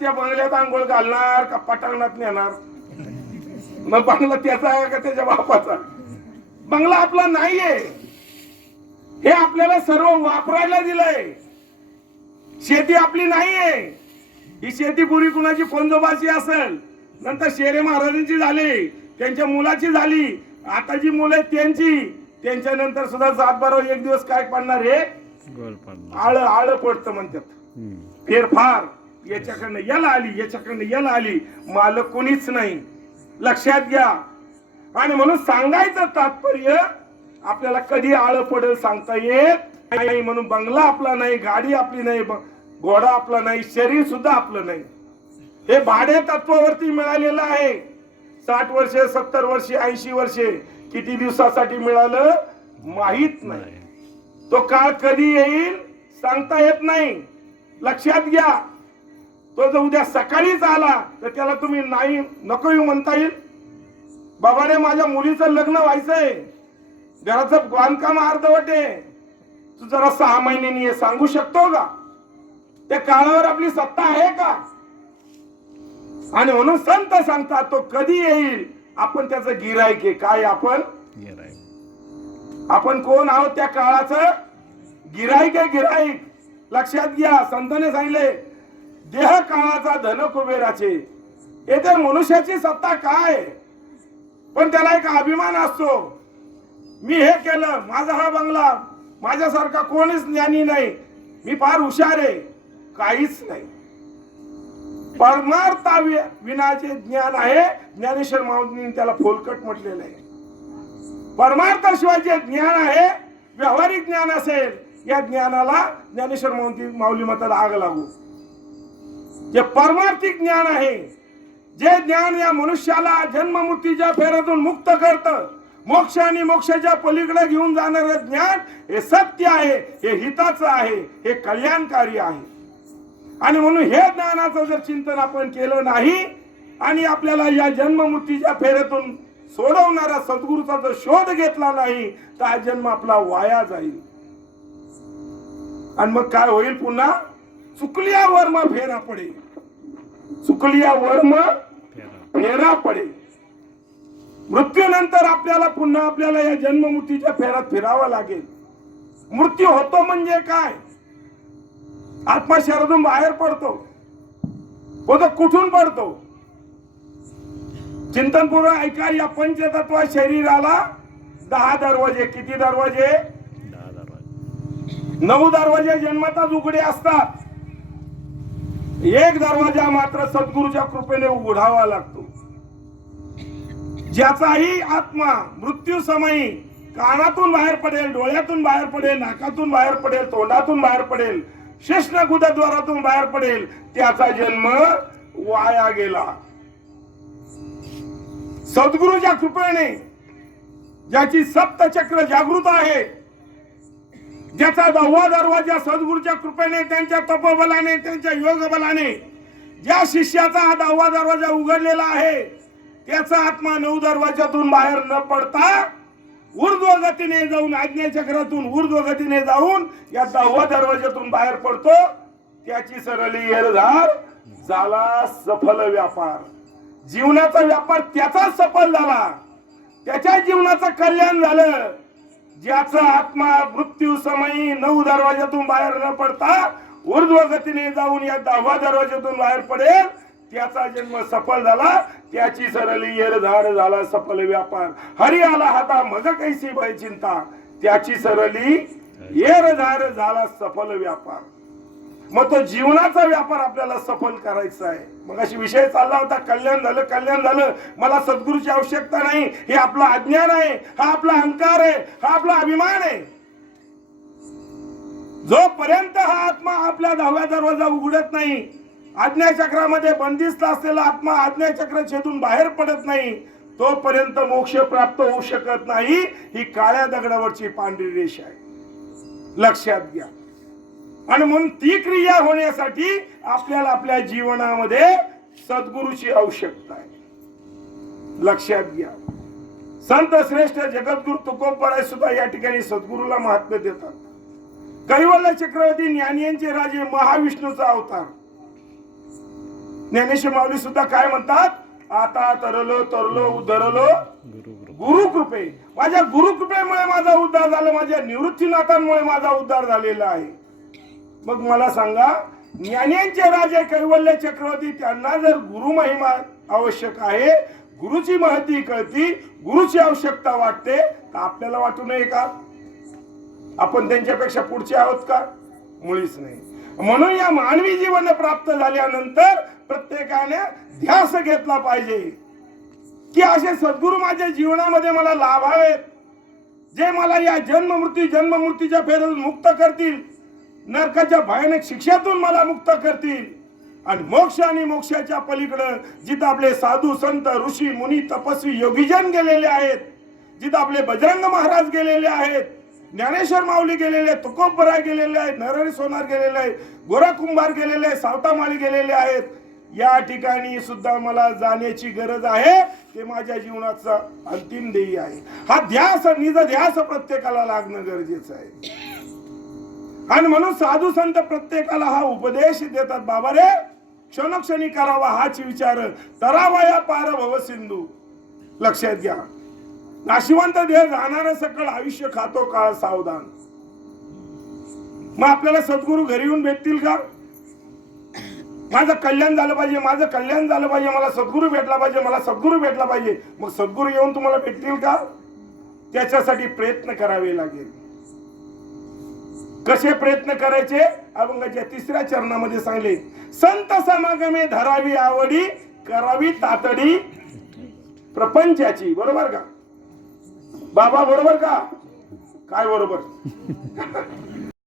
त्या बंगल्यात आंघोळ घालणार का पटांगणात नेणार? मग बंगला त्याचा आहे का त्याच्या बापाचा? बंगला आपला नाहीये. हे आपल्याला सर्व वापरायला दिलंय. शेती आपली नाहीये. ही शेती पूर्वी कुणाची पंजोबाची असेल नंतर शेरे महाराजांची झाली त्यांच्या मुलाची झाली आता जी मुलं आहेत त्यांची त्यांच्या नंतर सुद्धा सात बारा एक दिवस काय पडणार हे? आळ आळ पडतं म्हणतात. फेरफार. याच्याकडनं याला आली याच्याकडनं याला आली. मालक कोणीच नाही. लक्षात घ्या. आणि म्हणून सांगायचं तात्पर्य आपल्याला कधी आळ पडेल सांगता येत नाही म्हणून बंगला आपला नाही गाडी आपली नाही घोडा आपला नाही शरीर सुद्धा आपलं नाही. हे भाडे तत्वावरती मिळालेलं आहे. साठ वर्षे सत्तर वर्षे ऐंशी वर्षे किती दिवसासाठी मिळालं? माहीत नाही. तो काळ कधी येईल? सांगता येत नाही. लक्षात घ्या. तो जर उद्या सकाळीच आला तर त्याला तुम्ही नाही नको येऊ म्हणता येईल. बाबा रे माझ्या मुलीचं लग्न व्हायचंय. घराचं बांधकाम अर्धवट आहे तू जरा सहा महिन्यांनी हे सांगू शकतो का? त्या काळावर आपली सत्ता आहे का? आणि म्हणून संत सांगतात तो कधी येईल? आपण त्याचं गिरायक आहे. काय आपण. आपण कोण आहोत त्या काळाचं? गिराईक आहे गिराईक लक्षात घ्या संतांनी सांगितले देह काळाचा धन कुबेराचे येथे मनुष्याची सत्ता काय? पण त्याला एक अभिमान असतो. मी हे केलं माझा हा बंगला माझ्यासारखा कोणीच ज्ञानी नाही. मी फार हुशार आहे काहीच नाही. परमार्था वि- विनाचे ज्ञान आहे ज्ञानेश्वर माऊलींनी त्याला फोलकट म्हटलेलं आहे. परमार्थाशिवाय जे ज्ञान आहे व्यावहारिक ज्ञान असेल या ज्ञानाला ज्ञानेश्वर माऊली माऊली मताला आग लागू. जे परमार्थिक ज्ञान आहे जे ज्ञान या मनुष्याला जन्म फेरातून मुक्त करत मोक्ष आणि मोक्षाच्या पलीकडे घेऊन जाणार ज्ञान हे सत्य आहे हे हिताचं आहे हे कल्याणकारी आहे. आणि म्हणून हे ज्ञानाचं जर चिंतन आपण केलं नाही आणि आपल्याला या जन्म फेऱ्यातून सोडवणारा सद्गुरूचा जर शोध घेतला नाही तर हा जन्म आपला वाया जाईल. आणि मग काय होईल पुन्हा? चुकल्यावर मग फेरा पडेल. चुकलिया वर्म फेरा पडे मृत्यूनंतर आपल्याला पुन्हा आपल्याला या जन्म मृत्यूच्या फेऱ्यात फिरावं लागेल. मृत्यू होतो म्हणजे काय? आत्मा शरीरातून बाहेर पडतो. तो तो कुठून पडतो? चिंतनपूर्व ऐका या पंचतत्व शरीराला दहा दरवाजे किती दरवाजे. नऊ दरवाजे जन्मताच उघडे असतात. एक दरवाजा मात्र सद्गुरूच्या कृपेने उघडावा लागतो. ज्याचाही आत्मा मृत्यू समयी कानातून बाहेर पडेल डोळ्यातून बाहेर पडेल नाकातून बाहेर पडेल तोंडातून बाहेर पडेल शिष्ण गुदद्वारातून बाहेर पडेल त्याचा जन्म वाया गेला. सद्गुरूच्या कृपेने ज्याची सप्तचक्र जागृत आहे ज्याचा दहावा दरवाजा सद्गुरूच्या कृपेने त्यांच्या तपबलाने त्यांच्या योगबलाने ज्या शिष्याचा हा दहावा दरवाजा उघडलेला आहे त्याचा आत्मा नऊ दरवाजातून बाहेर न पडता ऊर्ध्व गतीने जाऊन आज्ञाचक्रातून ऊर्ध्व गतीने जाऊन या दहावा दरवाजातून बाहेर पडतो. त्याची सरली येरधार झाला सफल व्यापार. जीवनाचा व्यापार त्याचा सफल झाला. त्याच्या जीवनाचं कल्याण झालं. ज्याचा आत्मा मृत्यू समयी नऊ दरवाजातून बाहेर न पडता ऊर्ध्व गतीने जाऊन या दहावा दरवाजातून बाहेर पडेल. त्याचा जन्म सफल झाला. त्याची सरली येरधार झाला सफल व्यापार. हरी आला हाता मग कैसी भय चिंता? त्याची सरली येरधार झाला सफल व्यापार. मग तो जीवनाचा व्यापार आपल्याला सफल करायचा आहे. मग अशी विषय चालला होता कल्याण झालं कल्याण झालं. मला सद्गुरूची आवश्यकता नाही. हे आपला अज्ञान आहे. हा आपला अहंकार आहे. हा आपला अभिमान आहे. जोपर्यंत हा आत्मा आपल्या दहाव्या दरवाजा उघडत नाही आज्ञाचक्रामध्ये बंदिस्त असलेला आत्मा आज्ञाचक्र छेदून बाहेर पडत नाही तोपर्यंत मोक्ष प्राप्त होऊ शकत नाही. ही काळ्या दगडावरची पांढरी रेष आहे. लक्षात घ्या. आणि म्हणून ती क्रिया होण्यासाठी आपल्याला आपल्या जीवनामध्ये सद्गुरूची आवश्यकता आहे. लक्षात घ्या. संत श्रेष्ठ जगद्गुरु तुकोपराय सुद्धा या ठिकाणी सद्गुरूला महात्म्य देतात. कैवल्य चक्रवर्ती ज्ञानियांचे राजे महाविष्णूचा अवतार. ज्ञानेश्वर माऊली सुद्धा काय म्हणतात? आता तरलो तरलो उदरलो. गुरु कृपे. माझ्या माझ्या गुरुकृपेमुळे माझा उद्धार झाला. माझ्या निवृत्तीनाथांमुळे माझा उद्धार झालेला आहे. मग मला सांगा ज्ञान्यांचे राजे कैवल्य चक्रवर्ती त्यांना जर गुरु महिमा आवश्यक आहे गुरुची महती कळती गुरुची आवश्यकता वाटते तर आपल्याला वाटू नये का? आपण त्यांच्यापेक्षा पुढचे आहोत का? मुळीच नाही. म्हणून या मानवी जीवन प्राप्त झाल्यानंतर प्रत्येकाने ध्यास घेतला पाहिजे. की असे सद्गुरू माझ्या जीवनामध्ये मला लाभावेत. जे मला या जन्म मृत्यू जन्म मृत्यूच्या फेरीतून मुक्त करतील. नरकाच्या भयानक शिक्षेतून मला मुक्त करतील. आणि मोक्ष आणि मोक्षाच्या पलीकडं जिथं आपले साधू संत ऋषी मुनी तपस्वी योगीजन गेलेले आहेत जिथं आपले बजरंग महाराज गेलेले आहेत ज्ञानेश्वर माऊली गेलेले आहेत तुकोबराय गेलेले आहेत नरहरी सोनार गेलेले आहेत गोरा कुंभार गेलेले आहेत सावतामाळी गेलेले आहेत. या ठिकाणी सुद्धा मला जाण्याची गरज आहे. ते माझ्या जीवनाचा अंतिम ध्येय आहे. हा ध्यास निज ध्यास प्रत्येकाला लागणं गरजेचं आहे. आणि म्हणून साधू संत प्रत्येकाला हा उपदेश देतात बाबा रे क्षणक्षणी करावा हाच विचार. तरावा या पार भव सिंधू. लक्षात घ्या. नाशिवंत देह जाणार सकळ आयुष्य खातो काळ सावधान. मग आपल्याला सद्गुरू घरी येऊन भेटतील का? माझं कल्याण झालं पाहिजे माझं कल्याण झालं पाहिजे मला सद्गुरू भेटला पाहिजे मला सद्गुरू भेटला पाहिजे. मग सद्गुरू येऊन तुम्हाला भेटतील का? त्याच्यासाठी प्रयत्न करावे लागेल. कसे प्रयत्न करायचे? अभंगाच्या तिसऱ्या चरणामध्ये सांगले. संत समागमे धरावी आवडी करावी तातडी. प्रपंचाची बरोबर का? बाबा बरोबर का? काय बरोबर?